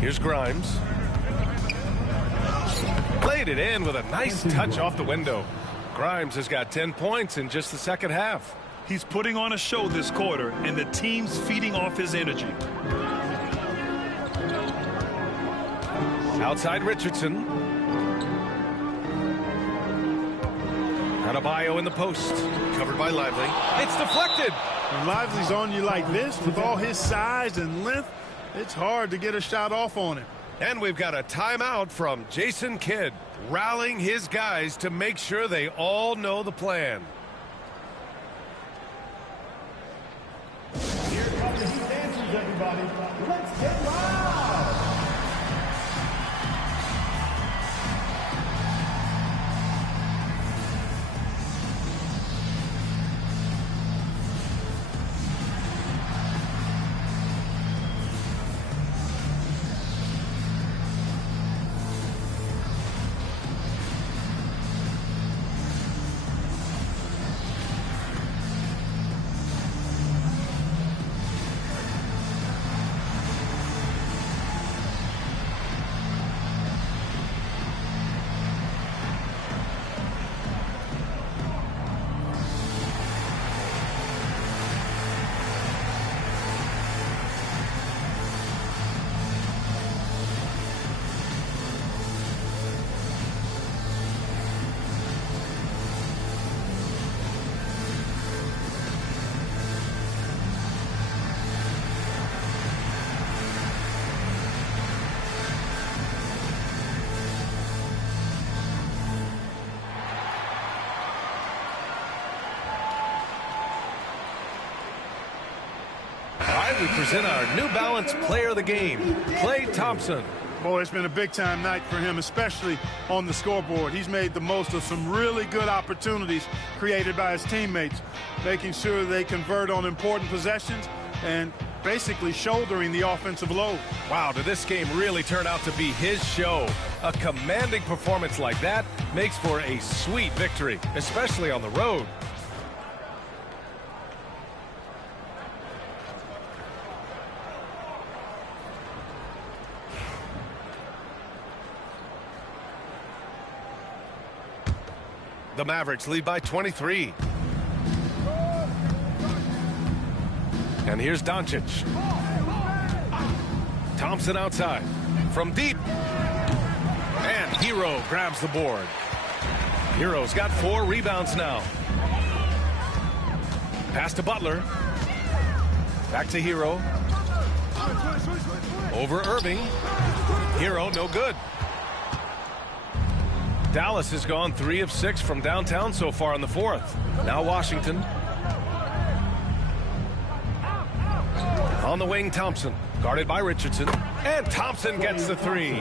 Here's Grimes. Played it in with a nice touch off the window. Grimes has got 10 points in just the second half. He's putting on a show this quarter, and the team's feeding off his energy. Outside Richardson. Adebayo in the post. Covered by Lively. It's deflected. When Lively's on you like this, with all his size and length, it's hard to get a shot off on him. And we've got a timeout from Jason Kidd, rallying his guys to make sure they all know the plan. Here come the Heat dancers, everybody. Let's get loud! We present our New Balance Player of the Game, Klay Thompson. Boy, it's been a big-time night for him, especially on the scoreboard. He's made the most of some really good opportunities created by his teammates, making sure they convert on important possessions and basically shouldering the offensive load. Wow, did this game really turn out to be his show? A commanding performance like that makes for a sweet victory, especially on the road. The Mavericks lead by 23. And here's Doncic. Thompson outside. From deep. And Hero grabs the board. Hero's got 4 rebounds now. Pass to Butler. Back to Hero. Over Irving. Hero, no good. Dallas has gone 3 of 6 from downtown so far in the 4th. Now Washington. On the wing, Thompson. Guarded by Richardson. And Thompson gets the 3.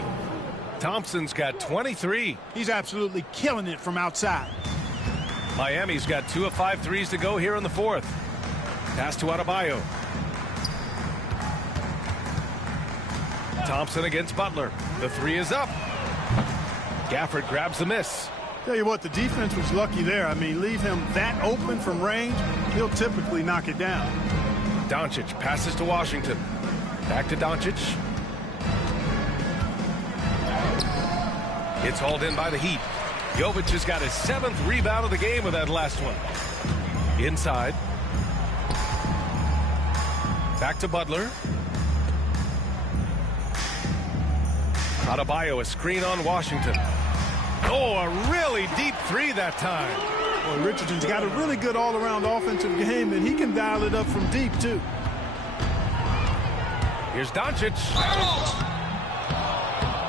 Thompson's got 23. He's absolutely killing it from outside. Miami's got 2 of 5 threes to go here in the 4th. Pass to Adebayo. Thompson against Butler. The 3 is up. Gafford grabs the miss. Tell you what, the defense was lucky there. I mean, leave him that open from range, he'll typically knock it down. Doncic passes to Washington. Back to Doncic. It's hauled in by the Heat. Jovic has got his 7th rebound of the game with that last one. Inside. Back to Butler. Adebayo, a screen on Washington. Oh, a really deep 3 that time. Well, Richardson's got a really good all-around offensive game, and he can dial it up from deep, too. Here's Doncic.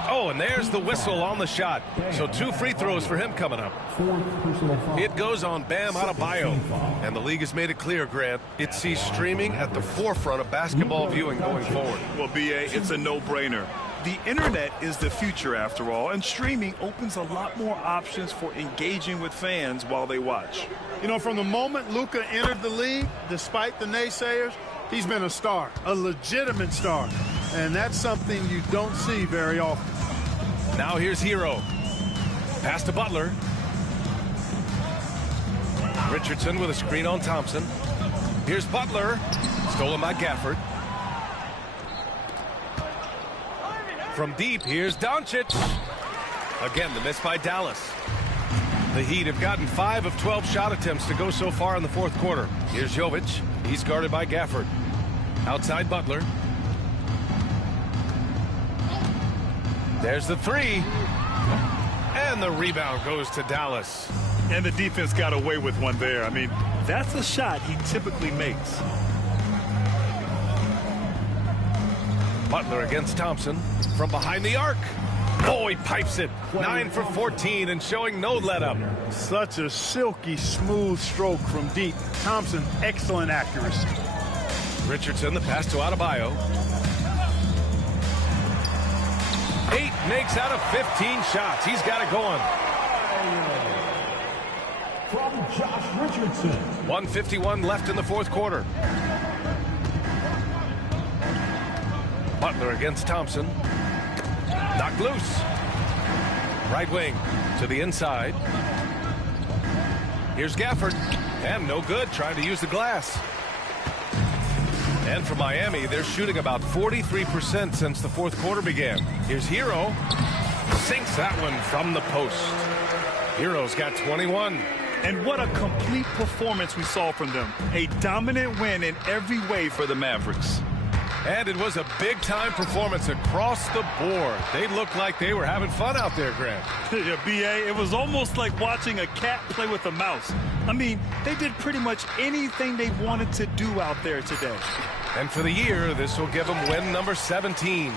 Oh, and there's the whistle on the shot. So 2 free throws for him coming up. It goes on Bam Adebayo. And the league has made it clear, Grant, it sees streaming at the forefront of basketball viewing going forward. Well, B.A., it's a no-brainer. The internet is the future, after all, and streaming opens a lot more options for engaging with fans while they watch. You know, from the moment Luka entered the league, despite the naysayers, he's been a star, a legitimate star. And that's something you don't see very often. Now here's Hero. Pass to Butler. Richardson with a screen on Thompson. Here's Butler. Stolen by Gafford. From deep, here's Doncic. Again, the miss by Dallas. The Heat have gotten 5 of 12 shot attempts to go so far in the 4th quarter. Here's Jovic. He's guarded by Gafford. Outside Butler. There's the 3. And the rebound goes to Dallas. And the defense got away with one there. I mean, that's a shot he typically makes. Butler against Thompson from behind the arc. Oh, he pipes it. 9 for 14 and showing no let-up. Such a silky, smooth stroke from deep. Thompson, excellent accuracy. Richardson, the pass to Adebayo. 8 makes out of 15 shots. He's got it going. From Josh Richardson. 1:51 left in the 4th quarter. Butler against Thompson. Knocked loose. Right wing to the inside. Here's Gafford. And no good, trying to use the glass. And for Miami, they're shooting about 43% since the 4th quarter began. Here's Hero. Sinks that one from the post. Hero's got 21. And what a complete performance we saw from them. A dominant win in every way for the Mavericks. And it was a big-time performance across the board. They looked like they were having fun out there, Grant. Yeah, B.A., it was almost like watching a cat play with a mouse. I mean, they did pretty much anything they wanted to do out there today. And for the year, this will give them win number 17.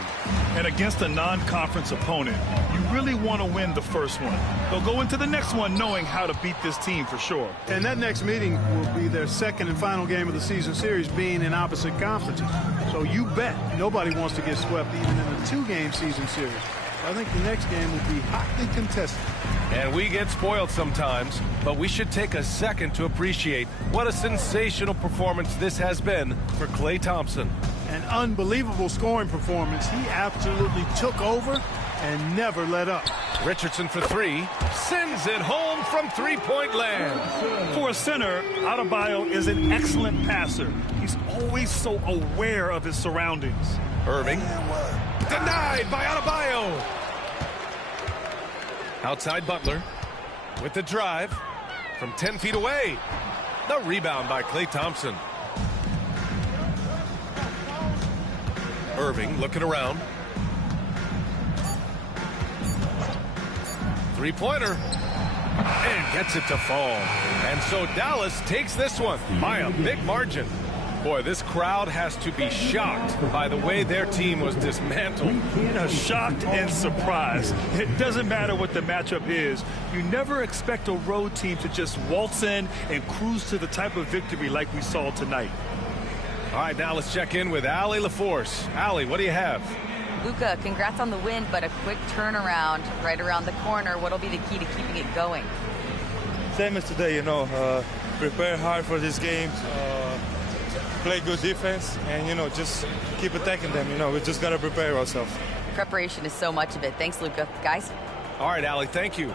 And against a non-conference opponent, you really want to win the first one. They'll go into the next one knowing how to beat this team for sure. And that next meeting will be their 2nd and final game of the season series, being in opposite conferences. So you bet nobody wants to get swept even in a 2-game season series. I think the next game will be hotly contested. And we get spoiled sometimes, but we should take a second to appreciate what a sensational performance this has been for Klay Thompson. An unbelievable scoring performance. He absolutely took over and never let up. Richardson for three. Sends it home from three-point land. For a center, Adebayo is an excellent passer. He's always so aware of his surroundings. Irving. Denied by Adebayo. Outside Butler with the drive from 10 feet away. The rebound by Klay Thompson. Irving looking around. Three-pointer. And gets it to fall. And so Dallas takes this one by a big margin. Boy, this crowd has to be shocked by the way their team was dismantled. Shocked and surprised. It doesn't matter what the matchup is. You never expect a road team to just waltz in and cruise to the type of victory like we saw tonight. All right, now let's check in with Allie LaForce. Allie, what do you have? Luka, congrats on the win, but a quick turnaround right around the corner. What'll be the key to keeping it going? Same as today, prepare hard for these games, play good defense, and, just keep attacking them. We just got to prepare ourselves. Preparation is so much of it. Thanks, Luka. Guys? All right, Allie, thank you.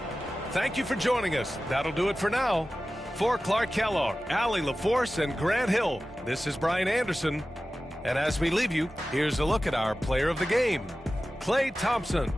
Thank you for joining us. That'll do it for now. For Clark Kellogg, Allie LaForce, and Grant Hill, this is Brian Anderson. And as we leave you, here's a look at our player of the game, Klay Thompson.